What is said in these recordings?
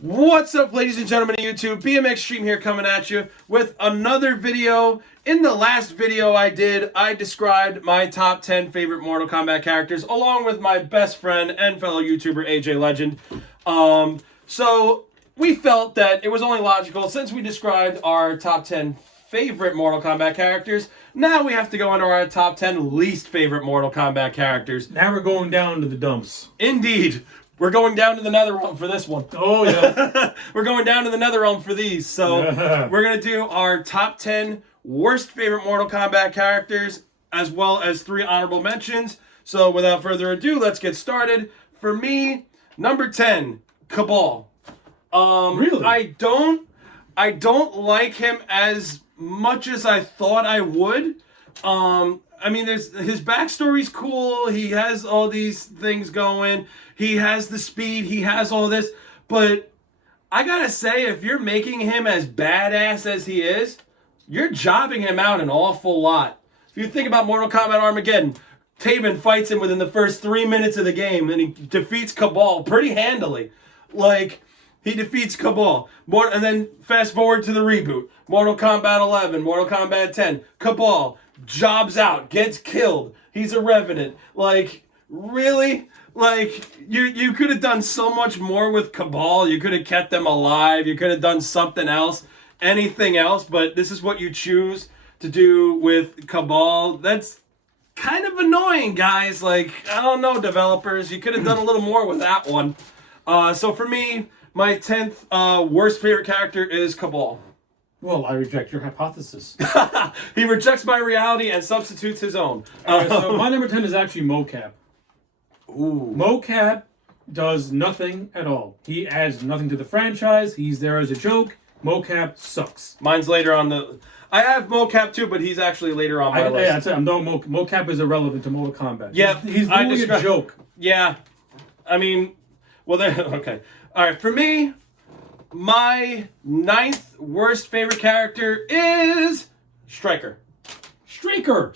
What's up, ladies and gentlemen of YouTube? BMX Stream here coming at you with another video. In the last video I did, I described my top 10 favorite Mortal Kombat characters along with my best friend and fellow YouTuber AJ Legend. So we felt that it was only logical, since we described our top 10 favorite Mortal Kombat characters, now we have to go into our top 10 least favorite Mortal Kombat characters. Now we're going down to the dumps. Indeed. We're going down to the nether realm for this one. Oh, yeah. We're going down to the nether realm for these. So we're going to do our top 10 worst favorite Mortal Kombat characters, as well as 3 honorable mentions. So without further ado, let's get started. For me, number 10, Kabal. Really? I don't like him as much as I thought I would. I mean, his backstory's cool. He has all these things going. He has the speed. He has all this. But I gotta say, if you're making him as badass as he is, you're jobbing him out an awful lot. If you think about Mortal Kombat Armageddon, Taven fights him within the first 3 minutes of the game, and he defeats Kabal pretty handily. Like, he defeats Kabal. And then fast forward to the reboot. Mortal Kombat 11, Mortal Kombat 10, Kabal jobs out, gets killed. He's a revenant. Like, really? Like, you could have done so much more with Kabal. You could have kept them alive. You could have done something else, anything else. But this is what you choose to do with Kabal. That's kind of annoying, guys. Like, I don't know, developers. You could have done a little more with that one. So for me, my 10th worst favorite character is Kabal. Well, I reject your hypothesis. He rejects my reality and substitutes his own. So my number 10 is actually Mocap. Ooh. Mocap does nothing at all. He adds nothing to the franchise. He's there as a joke. Mocap sucks. Mine's later on the... I have Mocap too, but he's actually later on my list. Yeah, that's it. I'm done. Mocap is irrelevant to Mortal Kombat. Yeah, he's literally a joke. Yeah. I mean... Well, then... Okay. Alright, for me... My 9th worst favorite character is Striker. Striker.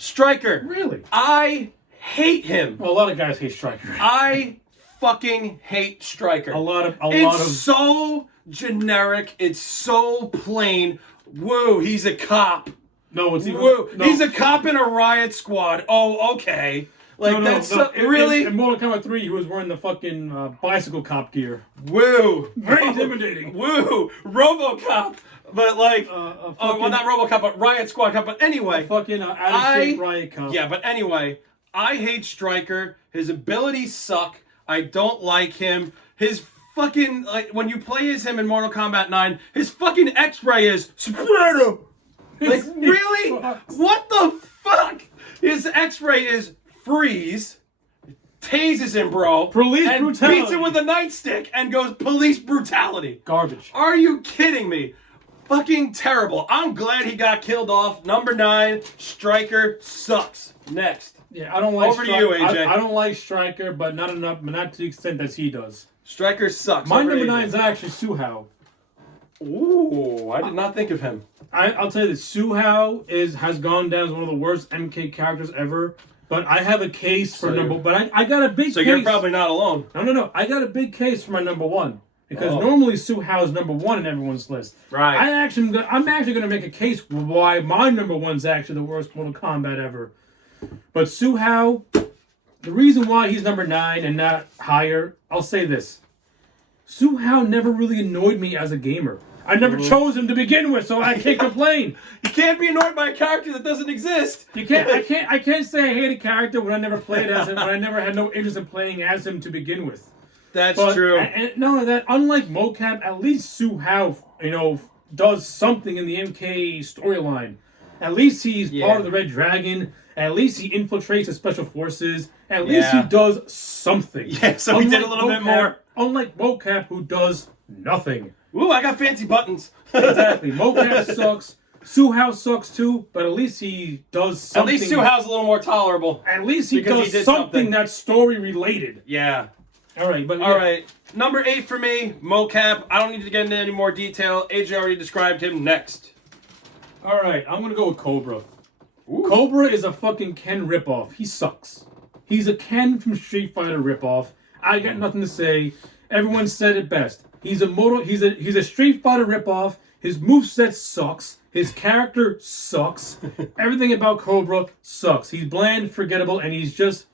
Really? I hate him. Well, a lot of guys hate Striker. I fucking hate Striker. It's so generic. It's so plain. Woo, he's a cop. No, it's even... Woo, no. he's a cop in a riot squad. Oh, okay. Like, really? In Mortal Kombat 3, he was wearing the fucking bicycle cop gear. Woo. Very intimidating. Woo. RoboCop. But like, well, not RoboCop, but Riot Squad Cop. But anyway. Fucking out-of-shape Riot Cop. Yeah, but anyway, I hate Striker. His abilities suck. I don't like him. His fucking, like, when you play as him in Mortal Kombat 9, his fucking X-ray is Spreader. Like, really? What the fuck? His X-ray is freeze, tases him, bro, police and brutality, beats him with a nightstick and goes police brutality. Garbage. Are you kidding me? Fucking terrible. I'm glad he got killed off. Number 9, Striker sucks. Next. Yeah, I don't like. Over to you, AJ. I don't like Striker, but not enough, but not to the extent that he does. Striker sucks. My number 9 is actually Suhao. Ooh, I did not think of him. I'll tell you this: Suhao has gone down as one of the worst MK characters ever. But I have a case for number... But I got a big case... So you're probably not alone. No. I got a big case for my number 1. Because normally Suhao is number 1 in everyone's list. Right. I'm actually going to make a case why my number 1 is actually the worst Mortal Kombat ever. But Suhao, the reason why he's number 9 and not higher, I'll say this. Suhao never really annoyed me as a gamer. I never chose him to begin with, so I can't complain. You can't be annoyed by a character that doesn't exist. I can't say I hate a character when I never played as him, when I never had no interest in playing as him to begin with. That's true. And none of that. Unlike Mocap, at least Suhao, does something in the MK storyline. At least he's part of the Red Dragon. At least he infiltrates the Special Forces. At least he does something. Yeah, so he did a little bit more. Unlike Mocap, who does nothing. Ooh, I got fancy buttons. Exactly. Mocap sucks. Suhao sucks too, but at least he does something. At least Suhao's a little more tolerable. At least he does something that's story related. Yeah. All right, but all right. Number 8 for me, Mocap. I don't need to get into any more detail. AJ already described him. Next. All right, I'm gonna go with Cobra. Ooh. Cobra is a fucking Ken ripoff. He sucks. He's a Ken from Street Fighter ripoff. I got nothing to say. Everyone said it best. He's a Street Fighter ripoff. His moveset sucks. His character sucks. Everything about Cobra sucks. He's bland, forgettable, and he's just...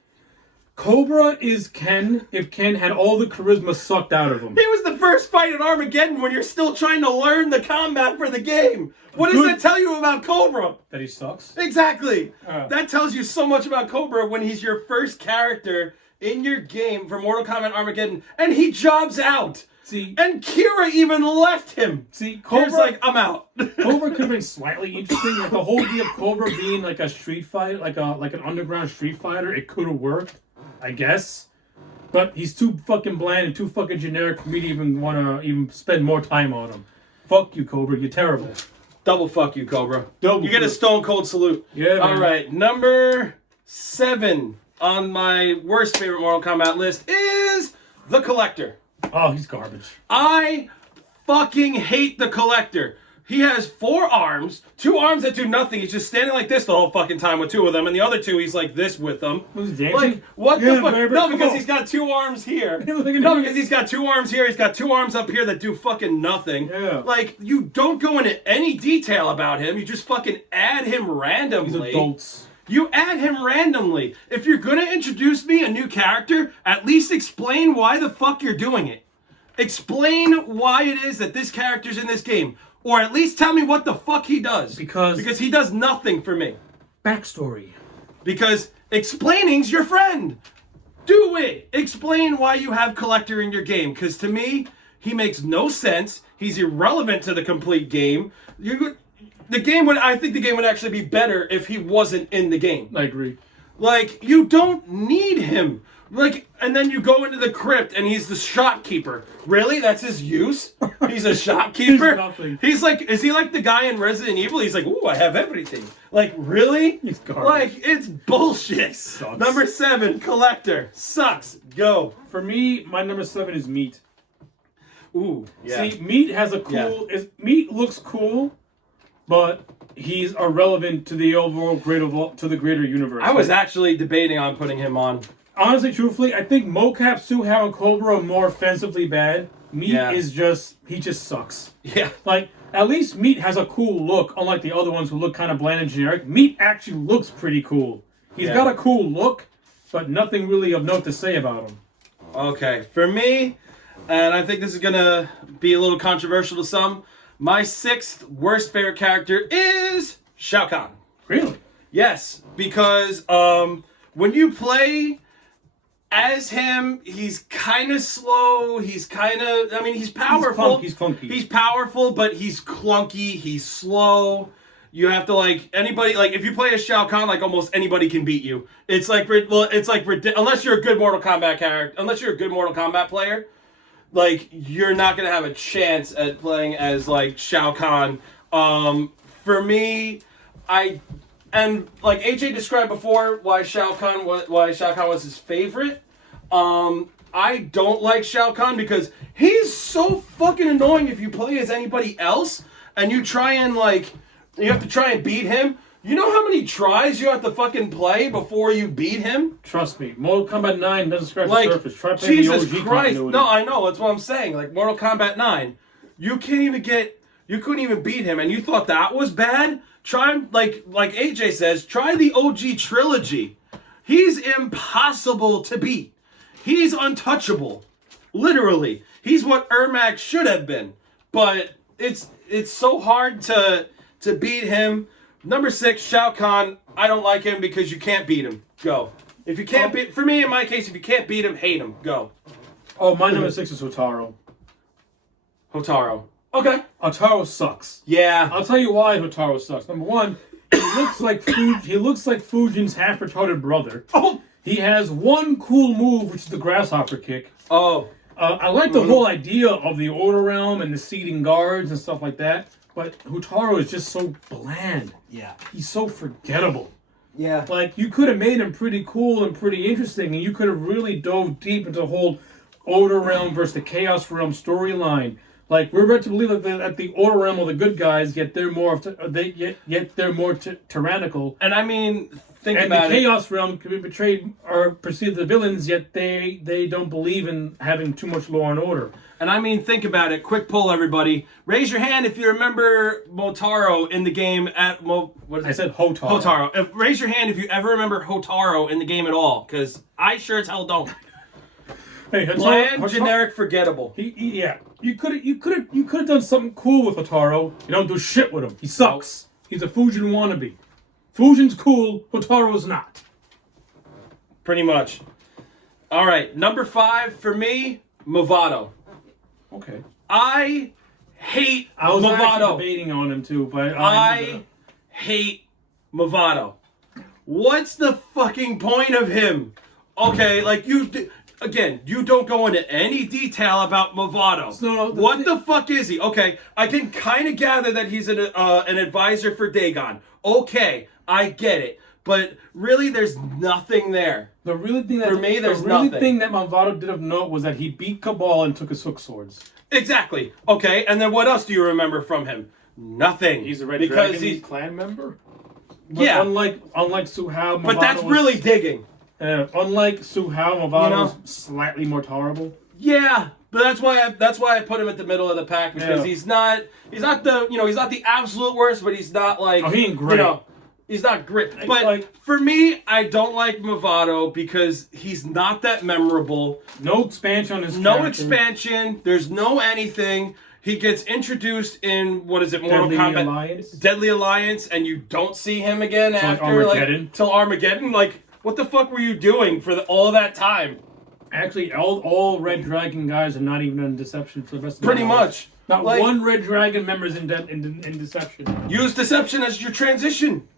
Cobra is Ken if Ken had all the charisma sucked out of him. He was the first fight in Armageddon when you're still trying to learn the combat for the game. What does that tell you about Cobra? That he sucks? Exactly. That tells you so much about Cobra when he's your first character in your game for Mortal Kombat Armageddon, and he jobs out. See, and Kira even left him. See, Cobra's like, I'm out. Cobra could have been slightly interesting. Like the whole idea of Cobra being like a street fight, like an underground street fighter, it could have worked, I guess. But he's too fucking bland and too fucking generic for me to even want to even spend more time on him. Fuck you, Cobra. You're terrible. Double fuck you, Cobra. Double you get a stone cold salute. Yeah, man. All right, number 7 on my worst favorite Mortal Kombat list is the Collector. Oh, he's garbage. I fucking hate the Collector. He has 4 arms, 2 arms that do nothing. He's just standing like this the whole fucking time with 2 of them, and the other 2 he's like this with them. Was he dancing? Like, what Yeah, the fuck? baby, No, come because on. he's got 2 arms here. Look at No, him. because he's got 2 arms here. He's got 2 arms up here that do fucking nothing. Yeah. Like, you don't go into any detail about him. You just fucking add him randomly. He's adults. You add him randomly. If you're gonna introduce me a new character, at least explain why the fuck you're doing it. Explain why it is that this character's in this game. Or at least tell me what the fuck he does. Because he does nothing for me. Backstory. Because explaining's your friend. Do it. Explain why you have Collector in your game. Because to me, he makes no sense. He's irrelevant to the complete game. I think the game would actually be better if he wasn't in the game. I agree. Like, you don't need him. Like, and then you go into the crypt and he's the shopkeeper. Really? That's his use? He's a shopkeeper? He's nothing. He's like, is he like the guy in Resident Evil? He's like, ooh, I have everything. Like, really? He's garbage. Like, it's bullshit. Sucks. Number 7, Collector. Sucks. Go. For me, my number 7 is Meat. Ooh, yeah. See, Meat has a cool... Meat looks cool, but he's irrelevant to the overall greater universe. I was actually debating on putting him on. Honestly, truthfully, I think Mocap, Suhao, and Cobra are more offensively bad. Meat is just... He just sucks. Yeah. Like, at least Meat has a cool look, unlike the other ones who look kind of bland and generic. Meat actually looks pretty cool. He's got a cool look, but nothing really of note to say about him. Okay, for me, and I think this is going to be a little controversial to some, my 6th worst favorite character is Shao Kahn. Really? Yes, because when you play as him, he's kind of slow. He's kind of, he's powerful. He's clunky. He's powerful, but he's clunky. He's slow. You have to, anybody, if you play as Shao Kahn, almost anybody can beat you. It's unless you're a good Mortal Kombat character, unless you're a good Mortal Kombat player, you're not going to have a chance at playing as, Shao Kahn. For me, and like AJ described before, why Shao Kahn was his favorite. I don't like Shao Kahn because he's so fucking annoying. If you play as anybody else and you try and you have to try and beat him. You know how many tries you have to fucking play before you beat him? Trust me, Mortal Kombat 9 doesn't scratch the surface. Try playing Jesus the OG Christ! continuity. No, I know. That's what I'm saying. Mortal Kombat 9, you couldn't even beat him, and you thought that was bad. Try, like AJ says, try the OG trilogy. He's impossible to beat. He's untouchable. Literally. He's what Ermac should have been. But it's so hard to beat him. Number 6, Shao Kahn. I don't like him because you can't beat him. Go. If you can't beat... For me, in my case, if you can't beat him, hate him. Go. Oh, my number 6 is Hotaru. Hotaru. Okay. Hotaru sucks. Yeah. I'll tell you why Hotaru sucks. Number 1, he looks like Fujin's half-retarded brother. Oh! He has one cool move, which is the grasshopper kick. Oh. I like the whole idea of the Order Realm and the seating guards and stuff like that, but Hotaru is just so bland. Yeah. He's so forgettable. Yeah. You could have made him pretty cool and pretty interesting, and you could have really dove deep into the whole Order Realm versus the Chaos Realm storyline. We're led to believe that the Order Realm are the good guys, yet they're more tyrannical. And think and about the Chaos Realm can be betrayed or perceived as the villains, yet they don't believe in having too much law and order. And I mean, think about it. Quick poll, everybody. Raise your hand if you remember Motaro in the game at what is it? I said Hotaro. Hotaro. Raise your hand if you ever remember Hotaro in the game at all, because I sure as hell don't. Hey, Bland, generic, forgettable. Yeah. You could have done something cool with Hotaro. You don't do shit with him. He sucks. He's a Fujin wannabe. Fujin's cool. Hotaro's not. Pretty much. All right, number 5 for me, Movado. Okay. I hate I was actually Movado. debating on him too, but I hate Movado. What's the fucking point of him? Okay, like again, you don't go into any detail about Movado. No, what the fuck is he? Okay, I can kind of gather that he's an advisor for Dagon. Okay, I get it. But really, there's nothing there. The really thing that For me, there's the really nothing. thing that Movado did of note was that he beat Cabal and took his hook swords. Exactly. Okay, and then what else do you remember from him? Nothing. He's a Red because Dragon he's clan member. But yeah. Unlike Suhao, Movado But that's really digging. Unlike Suhao, Movado You know? was slightly more tolerable. Yeah, but that's why I put him at the middle of the pack because he's not the absolute worst, but he's not like he ain't great. He's not great. But for me, I don't like Movado because he's not that memorable. No expansion on his No character. expansion. There's no anything. He gets introduced in Mortal Deadly Kombat Alliance. Deadly Alliance, and you don't see him again after Armageddon. till Armageddon. Like, what the fuck were you doing for all that time? Actually, all Red Dragon guys are not even in Deception for the rest of Pretty their lives. much. Not Like, one Red Dragon member is in Deception. use Deception as your transition.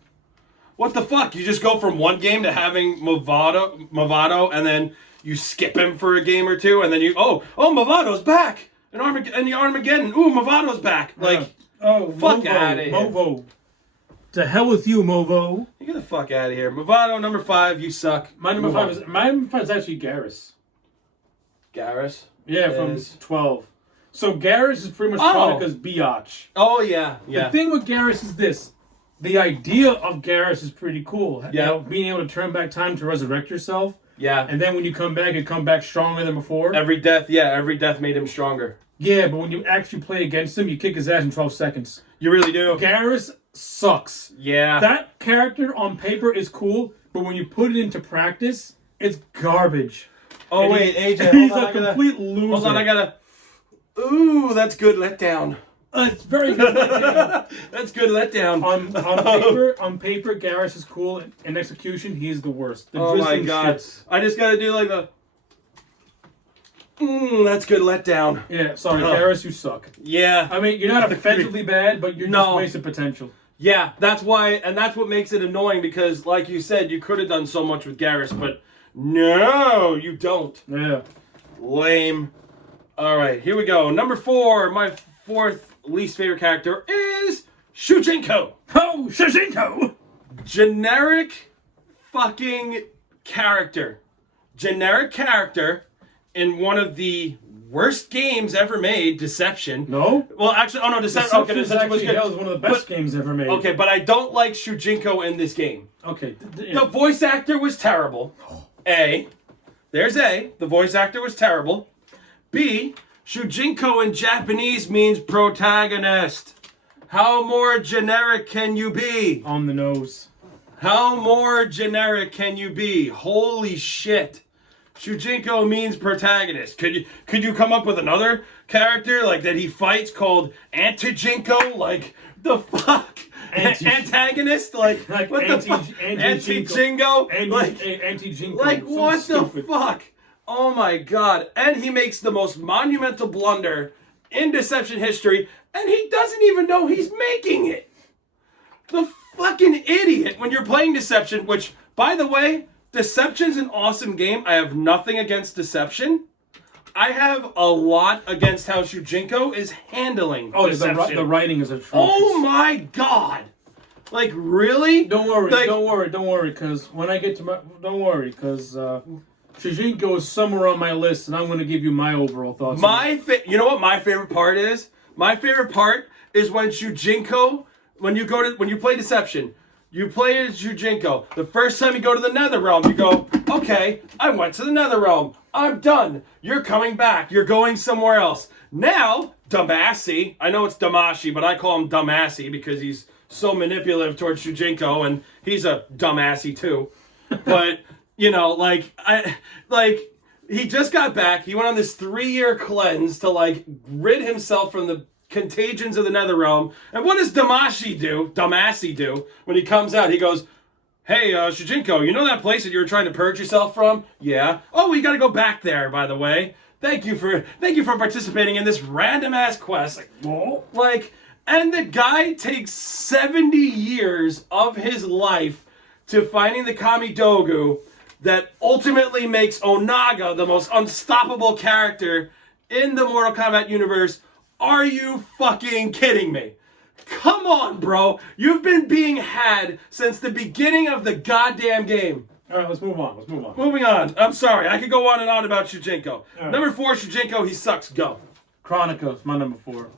What the fuck? You just go from one game to having Movado, and then you skip him for a game or two, and then Movado's back! And the Armageddon, ooh, Movado's back! Like, fuck Movo, outta here. Movo. To hell with you, Movo. you get the fuck out of here. Movado, number 5, you suck. My number five is actually Garrus. Garrus? Yeah, from 12. So Garrus is pretty much Chronica's biatch. Oh, yeah, yeah. The thing with Garrus is this. The idea of Garrus is pretty cool. Yeah. You know, being able to turn back time to resurrect yourself. Yeah. And then when you come back, you come back stronger than before. Every death made him stronger. Yeah, but when you actually play against him, you kick his ass in 12 seconds. You really do. Garrus sucks. Yeah. That character on paper is cool, but when you put it into practice, it's garbage. Oh, And wait, AJ, he's hold on, a complete loser. Hold on, I gotta... Ooh, that's good letdown. It's very good. That's good letdown. On paper, Garrus is cool. In execution, he's the worst. The Oh my drizzling god. shits. I just gotta do like the... that's good letdown. Yeah, sorry, Garrus, you suck. Yeah. I mean, you're not offensively bad, but you're just wasted potential. Yeah, that's why, and that's what makes it annoying because, like you said, you could have done so much with Garrus, but no, you don't. Yeah. Lame. All right, here we go. Number 4, my 4th least favorite character is Shujinko. Oh, Shujinko! Generic fucking character. Generic character in one of the worst games ever made, Deception. No? Well, actually, no, Deception. Deception Okay, is Deception was actually good. that was one of the best games ever made. Okay, but I don't like Shujinko in this game. Okay. The voice actor was terrible. A. There's A. The voice actor was terrible. B. Shujinko in Japanese means protagonist. How more generic can you be? On the nose. How more generic can you be? Holy shit. Shujinko means protagonist. Could you come up with another character like that he fights called Antijinko? Like the fuck? Antagonist? Like what the fuck? Anti-Jingo? Anti-Jinko. Like So what stupid. the fuck? Oh my god. And he makes the most monumental blunder in Deception history, and he doesn't even know he's making it. The fucking idiot when you're playing Deception, which, by the way, Deception's an awesome game. I have nothing against Deception. I have a lot against how Shujinko is handling Deception. The writing is atrocious. Oh my god. Like, really? Don't worry, because when I get to my... Don't worry, because Shujinko is somewhere on my list, and I'm going to give you my overall thoughts. You know what my favorite part is? My favorite part is when Shujinko, when you play Deception, you play as Shujinko. The first time you go to the Nether Realm, you go, Okay, I went to the Netherrealm. I'm done. You're coming back. You're going somewhere else. Now, Damacy, I know it's Damashi, but I call him Damacy because he's so manipulative towards Shujinko, and he's a Damacy too. But, you know, he just got back. He went on this 3-year cleanse to, rid himself from the contagions of the Netherrealm. And what does Damacy do when he comes out? He goes, hey, Shujinko, you know that place that you were trying to purge yourself from? Yeah. Oh, we got to go back there, by the way. Thank you for participating in this random ass quest. And the guy takes 70 years of his life to finding the Kamidogu that ultimately makes Onaga the most unstoppable character in the Mortal Kombat universe. Are you fucking kidding me? Come on, bro. You've been being had since the beginning of the goddamn game. All right, let's move on. Moving on. I'm sorry. I could go on and on about Shujinko. Right. Number 4, Shujinko, he sucks. Go. Kronika is my number 4.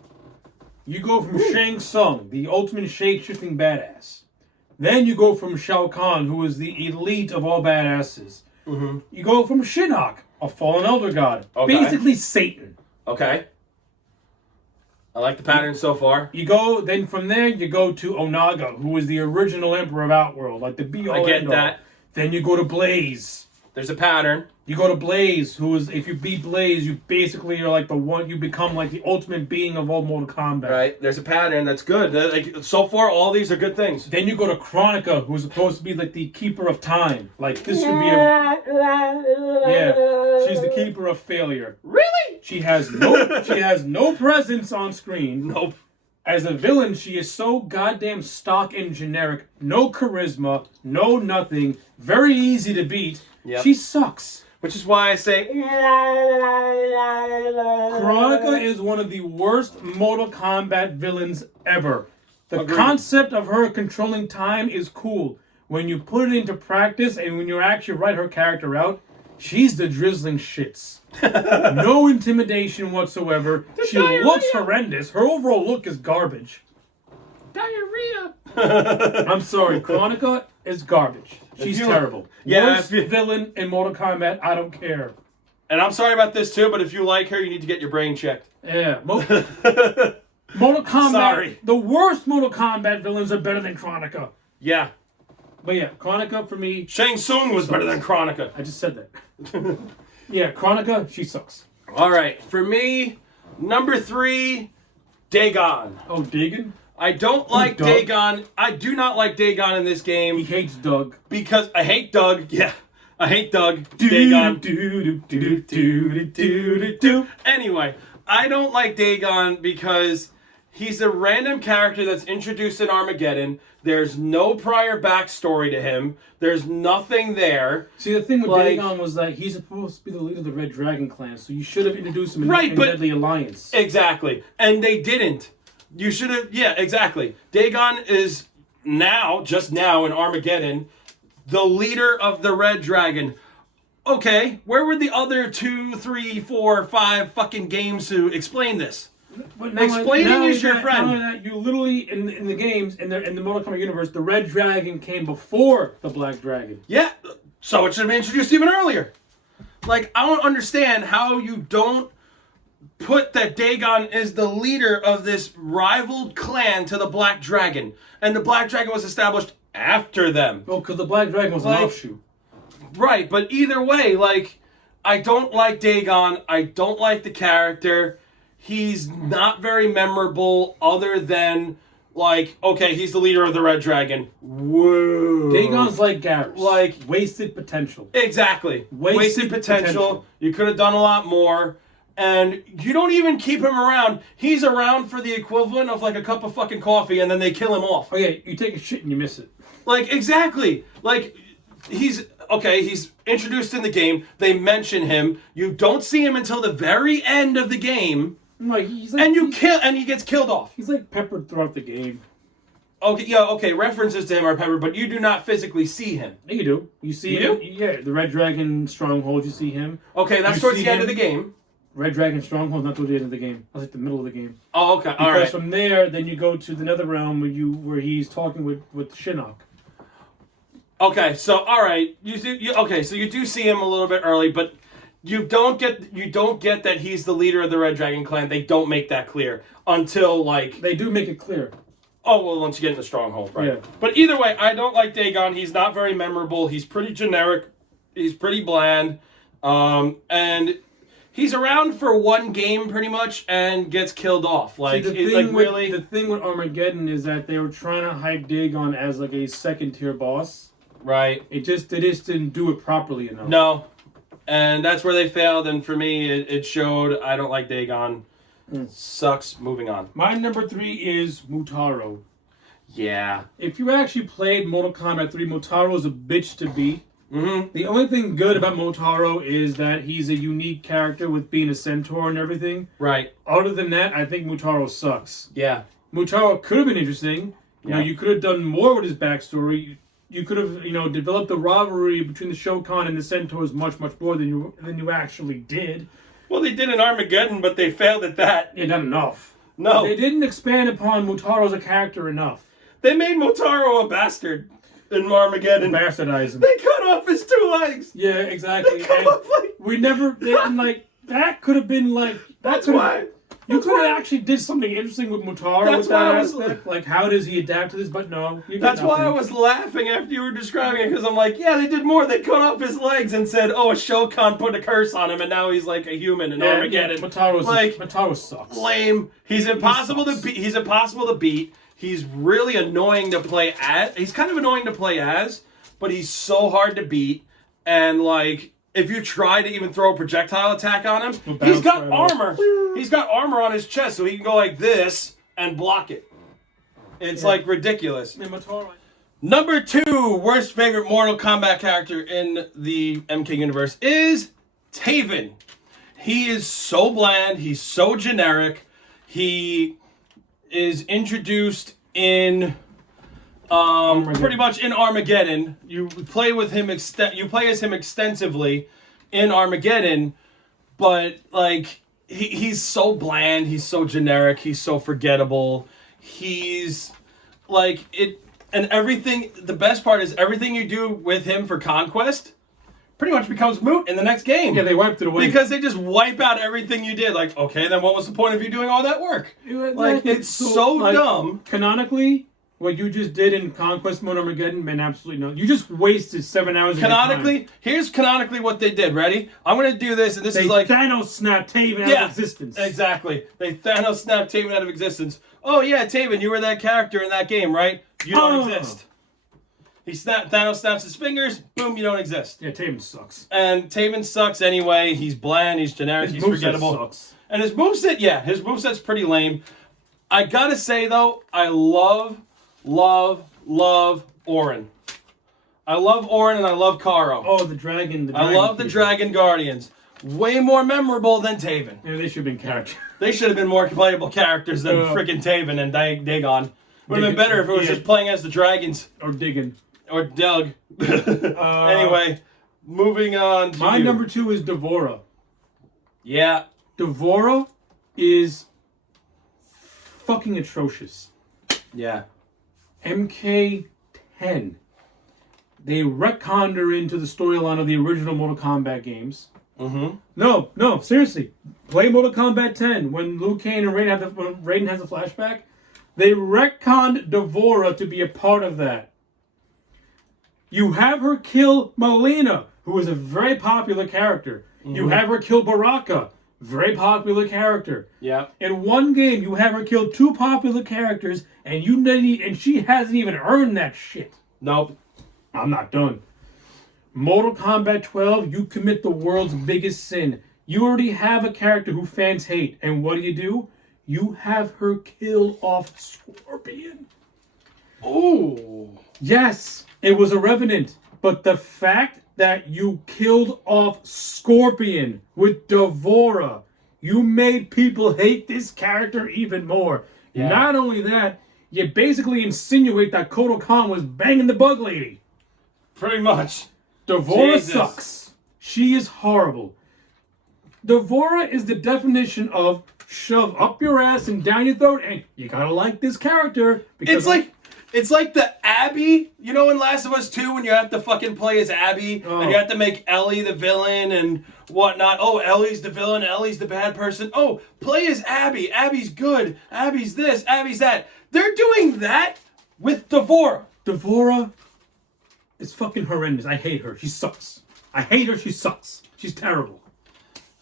You go from Shang Tsung, the ultimate shape-shifting badass. Then you go from Shao Kahn, who is the elite of all badasses. Mm-hmm. You go from Shinnok, a fallen elder god. Okay. Basically Satan. Okay. I like the pattern so far. Then from there, you go to Onaga, who is the original emperor of Outworld, like the be-all. I get that. Then you go to Blaze. There's a pattern. You go to Blaze, who is, if you beat Blaze, you basically are like the one, you become like the ultimate being of all Mortal Kombat. Right, there's a pattern, that's good. So far, all these are good things. Then you go to Kronika, who's supposed to be like the keeper of time. Like, this should be she's the keeper of failure. Really? She has no presence on screen. Nope. As a villain, she is so goddamn stock and generic. No charisma, no nothing. Very easy to beat. Yep. She sucks. Which is why I say... Kronika is one of the worst Mortal Kombat villains ever. The concept of her controlling time is cool. When you put it into practice and when you actually write her character out, she's the drizzling shits. No intimidation whatsoever. She looks horrendous. Her overall look is garbage. Diarrhea. I'm sorry, Kronika is garbage. She's terrible. Worst villain in Mortal Kombat, I don't care. And I'm sorry about this too, but if you like her, you need to get your brain checked. Yeah. Mortal Kombat. Sorry. The worst Mortal Kombat villains are better than Kronika. Yeah. But yeah, Kronika for me... Shang Tsung was better than Kronika. I just said that. Yeah, Kronika, she sucks. All right. For me, number 3, Dagon. Oh, Dagon? I don't like Dagon. I do not like Dagon in this game. He hates Doug. Because I hate Doug. Yeah. I hate Doug. Dagon. Anyway, I don't like Dagon because he's a random character that's introduced in Armageddon. There's no prior backstory to him. There's nothing there. See, the thing with Dagon was that he's supposed to be the leader of the Red Dragon clan, so you should have introduced him in Deadly Alliance. Exactly. And they didn't. You should have... Yeah, exactly. Dagon is just now in Armageddon, the leader of the Red Dragon. Okay, where were the other 2, 3, 4, 5 fucking games to explain this? Explaining is your friend. Not only that, you literally, in the games, in the Mortal Kombat universe, the Red Dragon came before the Black Dragon. Yeah, so it should have been introduced even earlier. I don't understand how you don't put that Dagon is the leader of this rivaled clan to the Black Dragon. And the Black Dragon was established after them. Well, because the Black Dragon was an offshoot. Right, but either way, I don't like Dagon. I don't like the character. He's not very memorable other than, okay, he's the leader of the Red Dragon. Whoa. Dagon's like Garrus. Wasted potential. Exactly. Wasted potential. You could have done a lot more. And you don't even keep him around. He's around for the equivalent of a cup of fucking coffee, and then they kill him off. Oh yeah, you take a shit and you miss it. Exactly. He's introduced in the game. They mention him. You don't see him until the very end of the game. No, and he gets killed off. He's peppered throughout the game. Okay, yeah, okay. References to him are peppered, but you do not physically see him. Yeah, you do. You see him. Yeah, the Red Dragon Stronghold. You see him. Okay, that's towards the end of the game. Red Dragon Stronghold, not towards the end of the game. That's the middle of the game. Oh, okay. All right. Because from there, then you go to the Netherrealm where he's talking with Shinnok. Okay, so all right, okay, so you do see him a little bit early, but you don't get that he's the leader of the Red Dragon Clan. They don't make that clear until like They do make it clear. oh well, once you get in the stronghold, right? Yeah. But either way, I don't like Dagon. He's not very memorable. He's pretty generic. He's pretty bland, and he's around for one game pretty much and gets killed off. Like, See, the thing with Armageddon is that they were trying to hype Dagon as like a second tier boss. Right. They just didn't do it properly enough. No. And that's where they failed, and for me, it showed I don't like Dagon. Sucks. Moving on. My number 3 is Mutaro. Yeah. If you actually played Mortal Kombat 3, Mutaro is a bitch to beat. Mm-hmm. The only thing good about Motaro is that he's a unique character with being a centaur and everything. Right. Other than that, I think Mutaro sucks. Yeah. Mutaro could have been interesting. You know, you could have done more with his backstory. You could have, developed the rivalry between the Shokan and the centaurs much, much more than you actually did. Well, they did in Armageddon, but they failed at that. Yeah, not enough. No. They didn't expand upon Mutaro as a character enough. They made Motaro a bastard in Armageddon. Bastardize him. They cut off his 2 legs. Yeah, exactly. They cut off like... We never, that could have been like... That's why. You could have actually did something interesting with Mutaro That's with that why aspect. Like, how does he adapt to this? But no. That's why I was laughing after you were describing it, because I'm like, yeah, they did more. They cut off his legs and said, oh, a Shokan put a curse on him, and now he's like a human in Armageddon. Mutaro sucks. Lame. He's impossible to beat. He's impossible to beat. He's really annoying to play as. He's kind of annoying to play as, but he's so hard to beat. And, like, if you try to even throw a projectile attack on him, he's got armor. He's got armor on his chest, so he can go like this and block it. It's, like, ridiculous. Number 2 worst favorite Mortal Kombat character in the MK universe is Taven. He is so bland. He's so generic. He is introduced in pretty much in Armageddon. You play with him you play as him extensively in Armageddon, but like he's so bland, he's so generic, he's so forgettable. He's like it and everything the best part is everything you do with him for Conquest pretty much becomes moot in the next game. Yeah, they wiped it away. Because they just wipe out everything you did. Like, okay, then what was the point of you doing all that work? Like, it's so dumb. Canonically, what you just did in Conquest Mode Armageddon meant absolutely no. You just wasted 7 hours of your time. Here's canonically what they did. Ready? I'm going to do this, and this is like... Thanos snapped Taven out of existence. Exactly. They Thanos snapped Taven out of existence. Oh, yeah, Taven, you were that character in that game, right? You don't exist. Thanos snaps his fingers, boom, you don't exist. Yeah, Taven sucks. And Taven sucks anyway. He's bland, he's generic, he's forgettable. Sucks. And his moveset's pretty lame. I gotta say, though, I love Orin. I love Orin and I love Karo. Oh, the dragon. I love the Dragon Guardians. Way more memorable than Taven. Yeah, they should have been characters. They should have been more playable characters than freaking Taven and Dagon. Would have been better if it was just playing as the dragons. Or Diggin. Or Doug. Anyway, moving on to my number 2 is Devora. Yeah. Devora is fucking atrocious. Yeah. MK10. They retconned her into the storyline of the original Mortal Kombat games. Mm-hmm. No, seriously. Play Mortal Kombat 10 when Liu Kang and Raiden has a flashback. They retconned Devora to be a part of that. You have her kill Melina, who is a very popular character. Mm-hmm. You have her kill Baraka, very popular character. Yeah. In one game, you have her kill 2 popular characters, and she hasn't even earned that shit. Nope. I'm not done. Mortal Kombat 12, you commit the world's biggest sin. You already have a character who fans hate, and what do? You have her kill off Scorpion. Oh. Yes, it was a Revenant, but the fact that you killed off Scorpion with Devora, you made people hate this character even more. Yeah. Not only that, you basically insinuate that Kotal Khan was banging the bug lady. Pretty much. Devora sucks. She is horrible. Devora is the definition of shove up your ass and down your throat, and you gotta like this character because It's like the Abby, you know, in Last of Us 2 when you have to fucking play as Abby and you have to make Ellie the villain and whatnot. Oh, Ellie's the villain, Ellie's the bad person. Oh, play as Abby. Abby's good. Abby's this, Abby's that. They're doing that with Devora. Devora is fucking horrendous. I hate her. She sucks. I hate her. She sucks. She's terrible.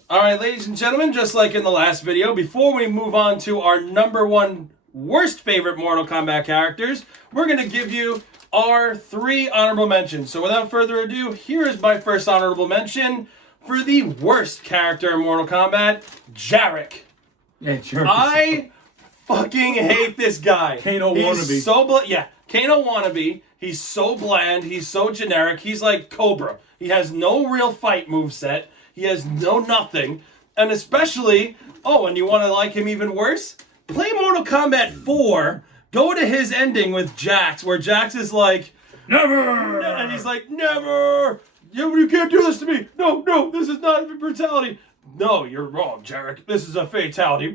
All right, ladies and gentlemen, just like in the last video, before we move on to our number one worst favorite Mortal Kombat characters, we're going to give you our 3 honorable mentions. So without further ado, here is my first honorable mention for the worst character in Mortal Kombat, Jarek. Yeah, sure. I fucking hate this guy. Kano wannabe. He's so yeah, Kano wannabe. He's so bland. He's so generic. He's like Cobra. He has no real fight moveset. He has no nothing. And especially, oh, and you want to like him even worse? Play Mortal Kombat 4. Go to his ending with Jax, where Jax is like, never! And he's like, never! You can't do this to me! No, this is not a brutality. No, you're wrong, Jarek. This is a fatality.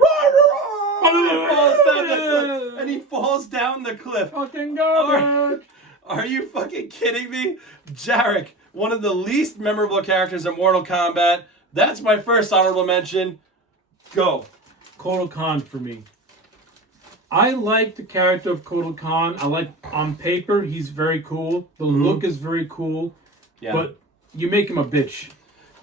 And he falls down the cliff. Fucking garbage! Are you fucking kidding me? Jarek, one of the least memorable characters in Mortal Kombat. That's my first honorable mention. Go. Kotal Khan for me. I like the character of Kotal Khan. I like, on paper, he's very cool. The look is very cool. Yeah. But you make him a bitch.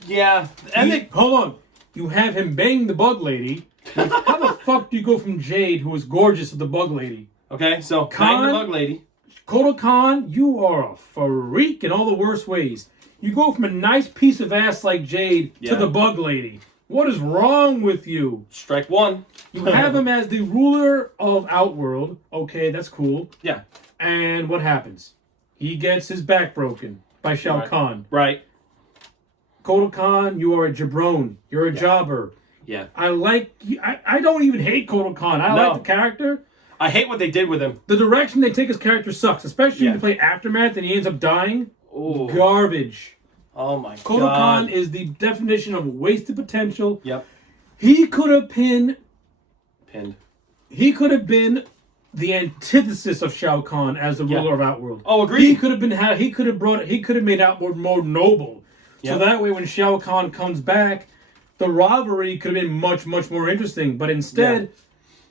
Yeah. And hold on. You have him bang the bug lady. How the fuck do you go from Jade, who is gorgeous, to the bug lady? Okay, so Khan, bang the bug lady. Kotal Khan, you are a freak in all the worst ways. You go from a nice piece of ass like Jade to the bug lady. What is wrong with you? Strike one. You have him as the ruler of Outworld. Okay, that's cool. Yeah. And what happens? He gets his back broken by Shao Kahn. Right. Kotal Khan, you are a jabron. You're a jobber. Yeah. I don't even hate Kotal Khan. I like the character. I hate what they did with him. The direction they take his character sucks, especially when you play Aftermath and he ends up dying. Ooh. Garbage. Oh my god. Kotal Khan is the definition of wasted potential. Yep. He could have pinned. He could have been the antithesis of Shao Kahn as the ruler of Outworld. Oh, agreed. He could have been. He could have made Outworld more noble. Yep. So that way, when Shao Kahn comes back, the rivalry could have been much, much more interesting. But instead,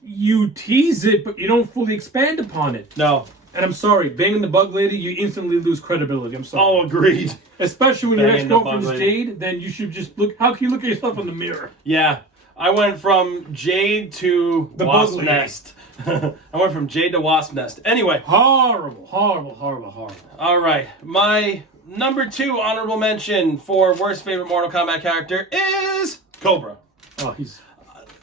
you tease it, but you don't fully expand upon it. No. And I'm sorry, banging the bug lady, you instantly lose credibility. I'm sorry. Oh, agreed. Especially when your ex-girlfriend's Jade, then you should just look. How can you look at yourself in the mirror? Yeah. I went from Jade to the Wasp Nest. I went from Jade to Wasp Nest. Anyway. Horrible. All right. My number 2 honorable mention for worst favorite Mortal Kombat character is Cobra. Oh, he's...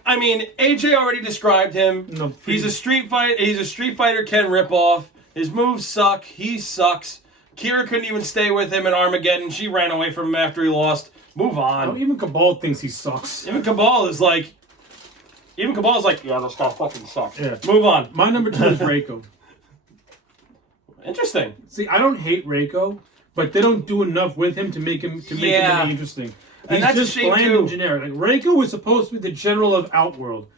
I mean, AJ already described him. No, he's a Street Fighter Ken ripoff. His moves suck. He sucks. Kira couldn't even stay with him in Armageddon. She ran away from him after he lost. Move on. Oh, even Cabal thinks he sucks. Even Cabal is like, yeah, this guy fucking sucks. Yeah. Move on. My number 2 is Reiko. Interesting. See, I don't hate Reiko, but they don't do enough with him to make him any interesting. And He's that's just a shame bland too. and generic. Like, Reiko was supposed to be the general of Outworld.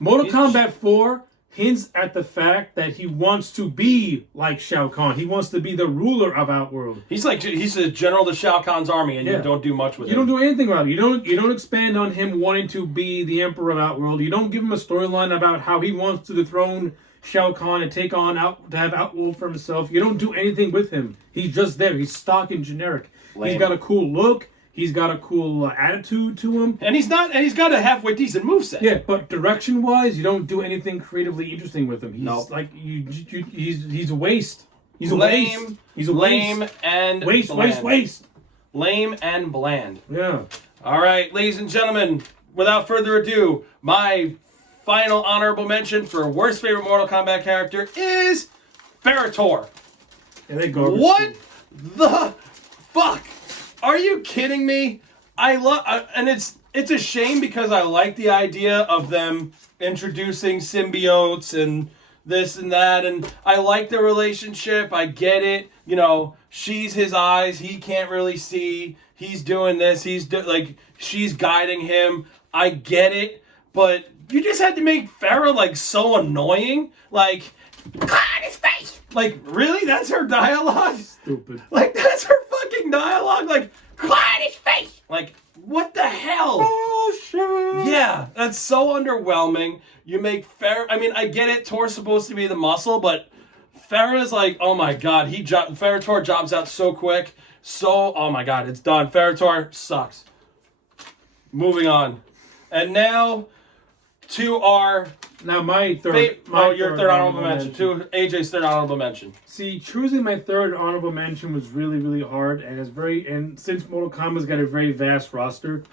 Mortal Kombat 4 hints at the fact that he wants to be like Shao Kahn. He wants to be the ruler of Outworld. He's a general to Shao Kahn's army, and you don't do much with him. You don't do anything about it. You don't expand on him wanting to be the emperor of Outworld. You don't give him a storyline about how he wants to dethrone Shao Kahn and take on to have Outworld for himself. You don't do anything with him. He's just there. He's stock and generic. Lame. He's got a cool look. He's got a cool attitude to him. And he's got a halfway decent moveset. Yeah, but direction-wise, you don't do anything creatively interesting with him. He's like he's a waste. He's a lame. Waste. He's a lame waste. And waste. Lame and bland. Yeah. All right, ladies and gentlemen, without further ado, my final honorable mention for worst favorite Mortal Kombat character is Ferritor. Yeah, they go. What the fuck? Are you kidding me? And it's a shame because I like the idea of them introducing symbiotes and this and that, and I like the relationship. I get it. You know, she's his eyes. He can't really see. He's doing this. She's guiding him. I get it, but you just had to make Farrah like so annoying. Like, cut his face. Like, really? That's her dialogue? Stupid. Like, that's her fucking dialogue? Like, quiet his face! Like, what the hell? Bullshit. Yeah, that's so underwhelming. You make Farrah... I mean, I get it. Tor's supposed to be the muscle, but Farrah's like, oh my god. Farrah Tor jobs out so quick. Oh my god, it's done. Farrah Tor sucks. Moving on. And now to our... Now my third... your third honorable mention. To AJ's third honorable mention. See, choosing my third honorable mention was really, really hard, and since Mortal Kombat's got a very vast roster,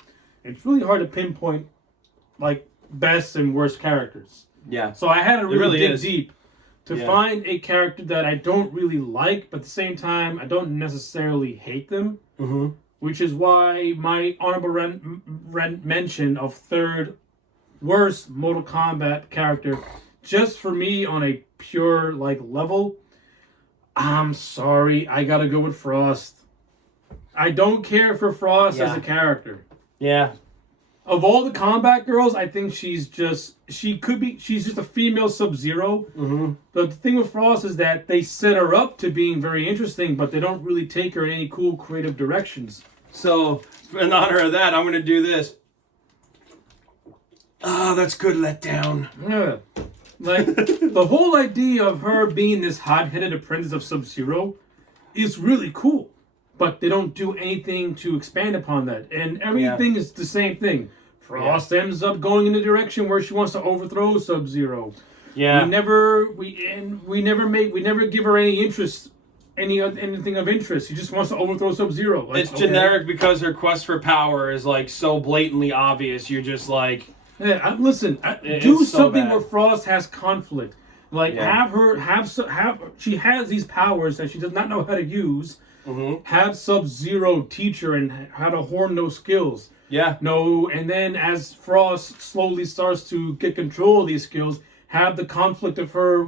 it's really hard to pinpoint like best and worst characters. Yeah. So I had to really dig is. deep to find a character that I don't really like, but at the same time I don't necessarily hate them. Mm-hmm. Which is why my honorable mention of third worst Mortal Kombat character, just for me on a pure level, I'm sorry, I gotta go with Frost. I don't care for Frost as a character. Yeah. Of all the combat girls, I think she's just a female Sub-Zero. Mm-hmm. But the thing with Frost is that they set her up to being very interesting, but they don't really take her in any cool creative directions. So, in honor of that, I'm going to do this. Ah, that's good letdown. Yeah. Like, the whole idea of her being this hot-headed apprentice of Sub-Zero is really cool. But they don't do anything to expand upon that. And everything is the same thing. Frost ends up going in the direction where she wants to overthrow Sub-Zero. Yeah. We never give her any interest, anything of interest. She just wants to overthrow Sub-Zero. Like, it's generic because her quest for power is like so blatantly obvious. You're just like, yeah, do so something bad. where Frost has conflict. Like she has these powers that she does not know how to use. Mm-hmm. Have Sub-Zero teach her and how to hone those skills. Yeah. No, and then as Frost slowly starts to get control of these skills, have the conflict of her,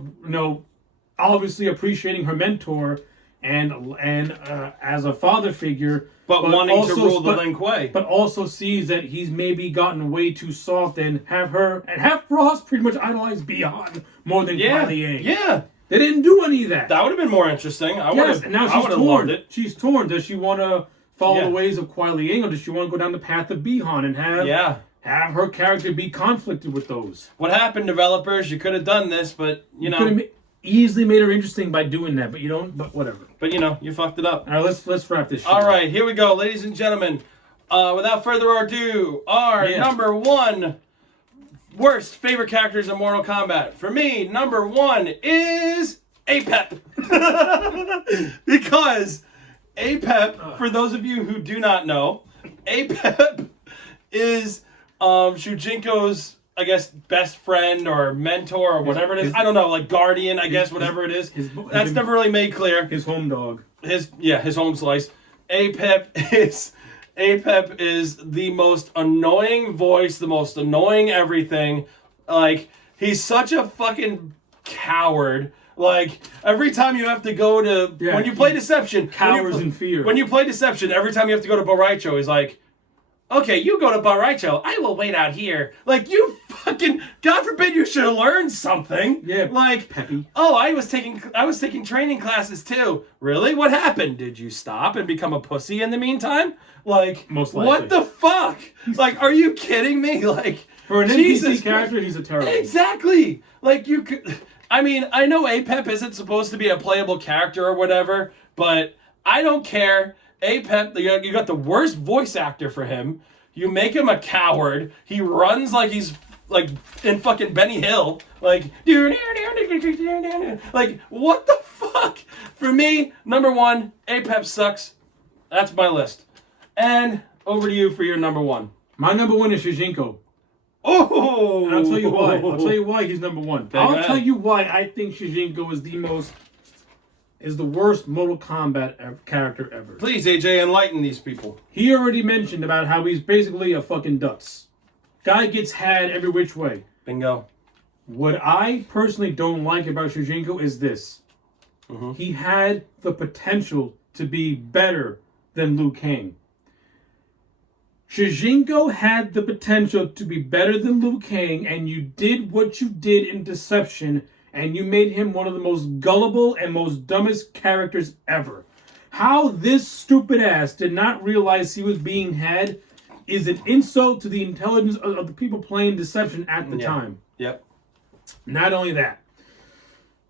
obviously appreciating her mentor and as a father figure, but wanting to rule the Lin Kuei. But also sees that he's maybe gotten way too soft and have Frost pretty much idolize Beyond more than Kuai Liang. Yeah. They didn't do any of that. That would have been more interesting. And now she's torn. Loved it. She's torn. Does she want to follow the ways of Kuai Liang, or does she want to go down the path of Bihan and have her character be conflicted with those? What happened, developers? You could have done this, but you could have easily made her interesting by doing that, but you don't. But whatever. But you fucked it up. All right, let's wrap this shit All up. right, here we go, ladies and gentlemen. Without further ado, our number one worst favorite characters in Mortal Kombat. For me, number one is Apep. Because Apep, for those of you who do not know, Apep is Shujinko's, I guess, best friend or mentor or whatever it is. I don't know, like guardian, I guess, whatever it is. That's never really made clear. His home dog. His home slice. Apep is the most annoying voice, the most annoying everything. Like, he's such a fucking coward. Like, every time you have to go to... when you play Deception... Cowers in fear. When you play Deception, every time you have to go to Boraicho, he's like, okay, you go to Boraicho, I will wait out here. Like, you fucking... God forbid you should have learned something. Yeah, like, peppy. Oh, I was taking training classes too. Really? What happened? Did you stop and become a pussy in the meantime? Like, most likely. What the fuck? Like, are you kidding me? Like, for an Jesus NPC character, he's a terrible. Exactly. Like, you could... I mean, I know Apep isn't supposed to be a playable character or whatever, but I don't care. Apep, you got the worst voice actor for him. You make him a coward. He runs like he's like in fucking Benny Hill. Like, what the fuck? For me, number one, Apep sucks. That's my list. And over to you for your number one. My number one is Shujinko. Oh! And I'll tell you why. I'll tell you why he's number one. Okay, I'll tell you why I think Shujinko is the worst Mortal Kombat character ever. Please, AJ, enlighten these people. He already mentioned about how he's basically a fucking Dutz. Guy gets had every which way. Bingo. What I personally don't like about Shujinko is this. Mm-hmm. He had the potential to be better than Liu Kang. Shujinko had the potential to be better than Liu Kang, and you did what you did in Deception, and you made him one of the most gullible and most dumbest characters ever. How this stupid ass did not realize he was being had is an insult to the intelligence of the people playing Deception at the time. Yep. Not only that,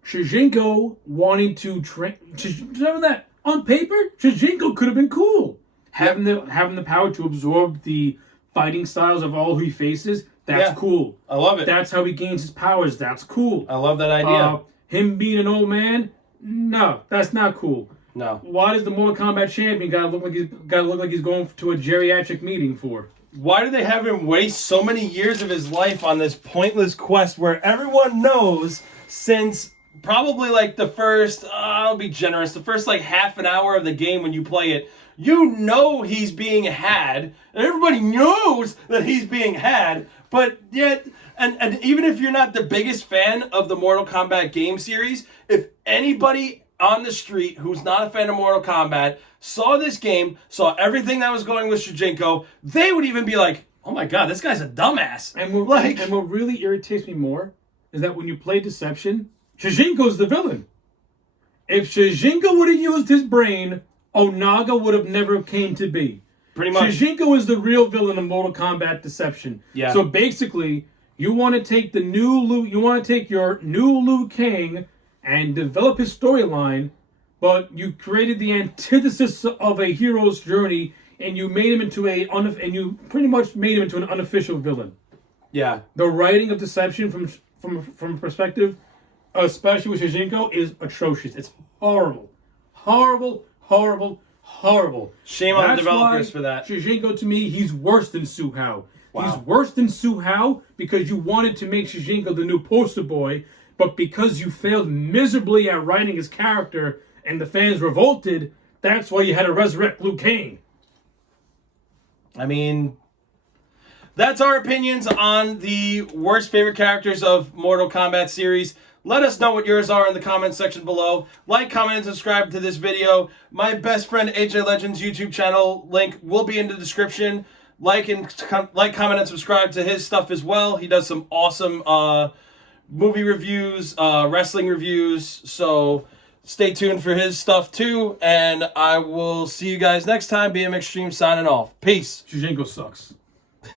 Shijinko wanting to train. Remember that on paper, Shijinko could have been cool. Having the power to absorb the fighting styles of all who he faces. That's cool. I love it. That's how he gains his powers. That's cool. I love that idea. Him being an old man, no, that's not cool. No. Why does the Mortal Kombat champion gotta look like he's going to a geriatric meeting for? Why do they have him waste so many years of his life on this pointless quest where everyone knows since probably like the first, I'll be generous, the first like half an hour of the game when you play it, you know he's being had. And everybody knows that he's being had, but yet, and even if you're not the biggest fan of the Mortal Kombat game series, if anybody on the street who's not a fan of Mortal Kombat saw this game, saw everything that was going with Shijinko, they would even be like, oh my god, this guy's a dumbass. And what really irritates me more is that when you play Deception, Shijinko's the villain. If Shijinko would have used his brain, Onaga would have never came to be. Pretty much. Shijinko is the real villain of Mortal Kombat Deception. Yeah. So basically, you want to take your new Liu Kang and develop his storyline, but you created the antithesis of a hero's journey, and you made him into an unofficial villain. Yeah. The writing of Deception from perspective, especially with Shijinko, is atrocious. It's horrible. Horrible, horrible, horrible. Shame on the developers for that. Shijinko, to me, he's worse than Su Hao. Wow. He's worse than Su Hao because you wanted to make Shijinko the new poster boy, but because you failed miserably at writing his character and the fans revolted, that's why you had to resurrect Liu Kang. I mean, that's our opinions on the worst favorite characters of Mortal Kombat series. Let us know what yours are in the comment section below. Like, comment, and subscribe to this video. My best friend AJ Legends YouTube channel link will be in the description. Like, comment, and subscribe to his stuff as well. He does some awesome movie reviews, wrestling reviews. So stay tuned for his stuff too. And I will see you guys next time. BM Extreme signing off. Peace. Shijinko sucks.